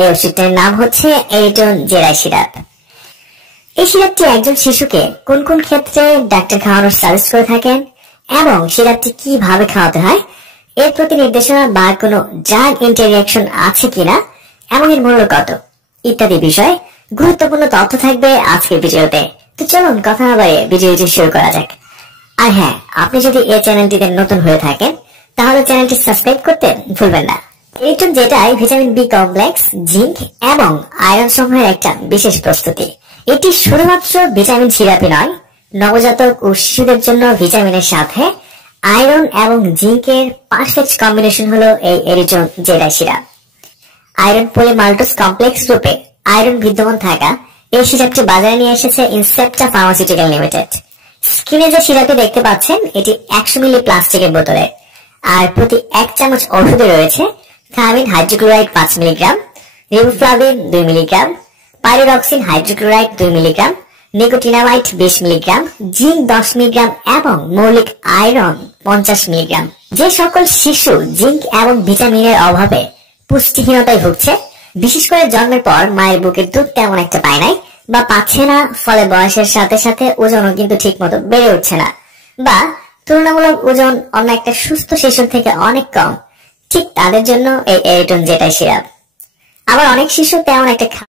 এই ওষুধটার নাম হচ্ছে এরিট্রন জেরাই সিরাপ। এই সিরাপটি একজন শিশুকে কোন কোন ক্ষেত্রে ডাক্তার খাওয়ানোর সাজেস্ট করে থাকেন এবং সিরাপটি কিভাবে খাওয়াতে হয়, এর প্রতি নির্দেশনা বা কোনো ড্রাগ ইন্টারঅ্যাকশন আছে কিনা এবং এর মূল্য কত ইত্যাদি বিষয়ে গুরুত্বপূর্ণ তথ্য থাকবে আজকের ভিডিওতে। তো চলুন কথা না বাড়িয়ে ভিডিওটি শুরু করা যাক। আর হ্যাঁ, আপনি যদি এই চ্যানেলটিতে নতুন হয়ে থাকেন তাহলে চ্যানেলটি সাবস্ক্রাইব করতে ভুলবেন না। এরিট্রন জেটাই ভিটামিন বি কমপ্লেক্স, জিঙ্ক এবং আয়রন সমূহের একটা বিশেষ প্রস্তুতি। এটি শুধুমাত্র ভিটামিন সিরাপই নয়, নবজাতক ও শিশুদের জন্য ভিটামিনের সাথে আয়রন এবং জিঙ্কের পারফেক্ট কম্বিনেশন হলো এই এরিট্রন জেটাই সিরাপ। আয়রন পলিমাল্টোজ কমপ্লেক্স রূপে আয়রন বিদ্যমান থাকা এই সিরাপটি বাজারে নিয়ে এসেছে ইনসেপ্টা ফার্মাসিউটিক্যাল লিমিটেড। স্ক্রিনে যে সিরাপটি দেখতে পাচ্ছেন এটি 100 মিলি প্লাস্টিকের বোতলে, আর প্রতি 1 চামচ ওষুধে রয়েছে thymine hydrochloride 5 milligram, riboflavin 2 milligram, pyridoxine hydrochloride 2 milligram, nicotinamide 20 milligram, zinc 10 milligram এবং মৌলিক আয়রন 50 মিলিগ্রাম। যে সকল শিশু জিঙ্ক এবং ভিটামিনের অভাবে পুষ্টিহীনতায় ভুগছে, বিশেষ করে জন্মের পর মায়ের বুকের দুধ তেমন একটা পায় নাই বা পাচ্ছে না, ফলে বয়সের সাথে সাথে ওজনও কিন্তু ঠিক মতো বেড়ে উঠছে না, বা তুলনামূলক ওজন অন্য একটা সুস্থ শিশুর থেকে অনেক কম, ঠিক তাদের জন্য এই এরিট্রন জেটাই সিরাপ। আবার অনেক শিশু তেমন একটা